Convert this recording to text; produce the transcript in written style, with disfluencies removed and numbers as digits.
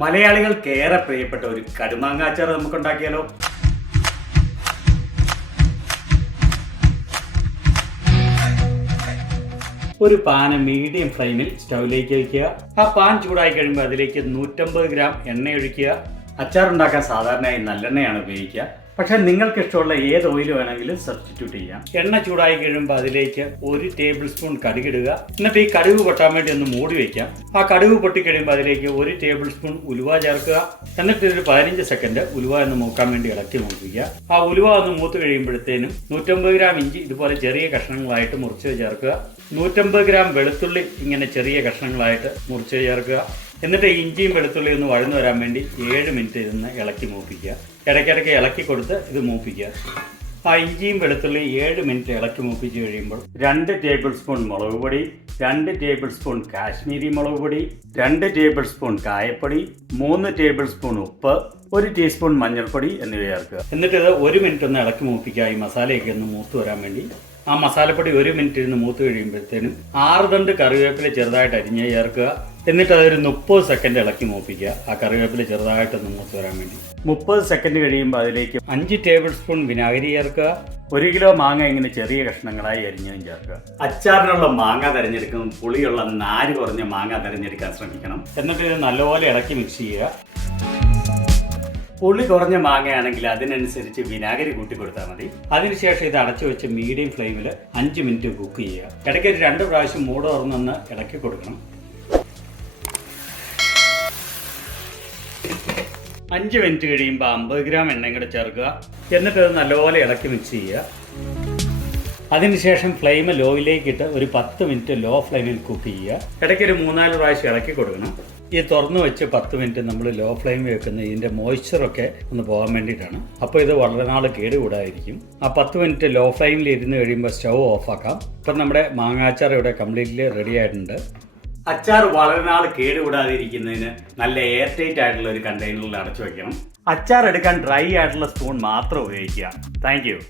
മലയാളികൾക്ക് ഏറെ പ്രിയപ്പെട്ട ഒരു കടുമാങ്ങ അച്ചാർ നമുക്ക് ഉണ്ടാക്കിയാലോ? ഒരു പാന് മീഡിയം ഫ്ലെയിമിൽ സ്റ്റൗവിലേക്ക് വയ്ക്കുക. ആ പാൻ ചൂടായി കഴിയുമ്പോൾ അതിലേക്ക് 150 ഗ്രാം എണ്ണ ഒഴിക്കുക. അച്ചാർ ഉണ്ടാക്കാൻ സാധാരണയായി നല്ലെണ്ണയാണ് ഉപയോഗിക്കുക. പക്ഷെ നിങ്ങൾക്ക് ഇഷ്ടമുള്ള ഏത് ഓയിൽ വേണമെങ്കിലും സബ്സ്റ്റിറ്റ്യൂട്ട് ചെയ്യാം. എണ്ണ ചൂടായി കഴിയുമ്പോൾ അതിലേക്ക് 1 ടേബിൾ സ്പൂൺ കടുകിടുക. എന്നിട്ട് ഈ കടുക് പൊട്ടാൻ വേണ്ടി ഒന്ന് മൂടി വയ്ക്കാം. ആ കടുക് പൊട്ടിക്കഴിയുമ്പോൾ അതിലേക്ക് 1 ടേബിൾ സ്പൂൺ ഉലുവ ചേർക്കുക. എന്നിട്ട് ഒരു 15 സെക്കൻഡ് ഉലുവ ഒന്ന് മൂക്കാൻ വേണ്ടി ഇളക്കി മൂപ്പിക്കുക. ആ ഉലുവ ഒന്ന് മൂത്ത് കഴിയുമ്പോഴത്തേനും 150 ഗ്രാം ഇഞ്ചി ഇതുപോലെ ചെറിയ കഷ്ണങ്ങളായിട്ട് മുറിച്ച് ചേർക്കുക. 150 ഗ്രാം വെളുത്തുള്ളി ഇങ്ങനെ ചെറിയ കഷ്ണങ്ങളായിട്ട് മുറിച്ച് ചേർക്കുക. എന്നിട്ട് ഇഞ്ചിയും വെളുത്തുള്ളിയും ഒന്ന് വഴന്നു വരാൻ വേണ്ടി 7 മിനിറ്റ് ഇരുന്ന് ഇളക്കി മൂപ്പിക്കുക. ഇടയ്ക്കിടയ്ക്ക് ഇളക്കി കൊടുത്ത് ഇത് മൂപ്പിക്കുക. ആ ഇഞ്ചിയും വെളുത്തുള്ളി 7 മിനിറ്റ് ഇളക്കി മൂപ്പിച്ച് കഴിയുമ്പോൾ 2 ടേബിൾ സ്പൂൺ മുളക് പൊടി, 2 ടേബിൾ സ്പൂൺ കാശ്മീരി മുളക് പൊടി, 2 ടേബിൾ സ്പൂൺ കായപ്പൊടി, 3 ടേബിൾ സ്പൂൺ ഉപ്പ്, 1 ടീസ്പൂൺ മഞ്ഞൾപ്പൊടി എന്നിവ ചേർക്കുക. എന്നിട്ട് ഇത് 1 മിനിറ്റ് ഒന്ന് ഇളക്കി മൂപ്പിക്കുക. ഈ മസാലയൊക്കെ ഒന്ന് മൂത്ത് വരാൻ വേണ്ടി. ആ മസാലപ്പൊടി 1 മിനിറ്റ് ഇരുന്ന് മൂത്ത് കഴിയുമ്പോഴത്തേനും 6 തണ്ട് കറിവേപ്പില ചെറുതായിട്ട് അരിഞ്ഞ് ചേർക്കുക. എന്നിട്ട് അതൊരു 30 സെക്കൻഡ് ഇളക്കി മൂപ്പിക്കുക. ആ കറിവേപ്പില ചെറുതായിട്ടൊന്ന് മൂത്ത് വരാൻ വേണ്ടി. 30 സെക്കൻഡ് കഴിയുമ്പോൾ അതിലേക്ക് 5 ടേബിൾ സ്പൂൺ വിനാഗിരി ചേർക്കുക. 1 കിലോ മാങ്ങ ഇങ്ങനെ ചെറിയ കഷ്ണങ്ങളായി അരിഞ്ഞതും ചേർക്കുക. അച്ചാറിനുള്ള മാങ്ങ തിരഞ്ഞെടുക്കുമ്പോൾ പുളിയുള്ള നാര് കുറഞ്ഞ മാങ്ങ തിരഞ്ഞെടുക്കാൻ ശ്രമിക്കണം. എന്നിട്ട് ഇത് നല്ലപോലെ ഇളക്കി മിക്സ് ചെയ്യുക. പുളി കുറഞ്ഞ മാങ്ങയാണെങ്കിൽ അതിനനുസരിച്ച് വിനാഗിരി കൂട്ടി കൊടുത്താൽ മതി. അതിനുശേഷം ഇത് അടച്ചു വെച്ച് മീഡിയം ഫ്ലെയിമിൽ 5 മിനിറ്റ് കുക്ക് ചെയ്യുക. ഇടയ്ക്ക് 2 പ്രാവശ്യം മൂട് തുറന്നൊന്ന് ഇളക്കി കൊടുക്കണം. 5 മിനിറ്റ് കഴിയുമ്പോൾ 50 ഗ്രാം എണ്ണയും കൂടെ ചേർക്കുക. എന്നിട്ട് അത് നല്ലപോലെ ഇളക്കി മിക്സ് ചെയ്യുക. അതിനുശേഷം ഫ്ലെയിം ലോയിലേക്കിട്ട് ഒരു 10 മിനിറ്റ് ലോ ഫ്ലെയിമിൽ കുക്ക് ചെയ്യുക. ഇടയ്ക്ക് ഒരു 3-4 പ്രാവശ്യം ഇളക്കി കൊടുക്കണം. ഈ തുറന്ന് വെച്ച് 10 മിനിറ്റ് നമ്മൾ ലോ ഫ്ലെയിം വെക്കുന്നത് ഇതിൻ്റെ മോയ്സ്ചറൊക്കെ ഒന്ന് പോകാൻ വേണ്ടിയിട്ടാണ്. അപ്പോൾ ഇത് വളരെ നാൾ കേടുകൂടാതിരിക്കും. ആ 10 മിനിറ്റ് ലോ ഫ്ലെയിമിൽ ഇരുന്ന് കഴിയുമ്പോൾ സ്റ്റൗ ഓഫാക്കാം. ഇപ്പം നമ്മുടെ മാങ്ങാച്ചാർ ഇവിടെ കംപ്ലീറ്റ്ലി റെഡി ആയിട്ടുണ്ട്. അച്ചാർ വളരെ നാൾ കേടുകൂടാതിരിക്കുന്നതിന് നല്ല എയർടൈറ്റ് ആയിട്ടുള്ള ഒരു കണ്ടെയ്നറിൽ അടച്ചു വയ്ക്കണം. അച്ചാർ എടുക്കാൻ ഡ്രൈ ആയിട്ടുള്ള സ്പൂൺ മാത്രം ഉപയോഗിക്കുക. Thank you.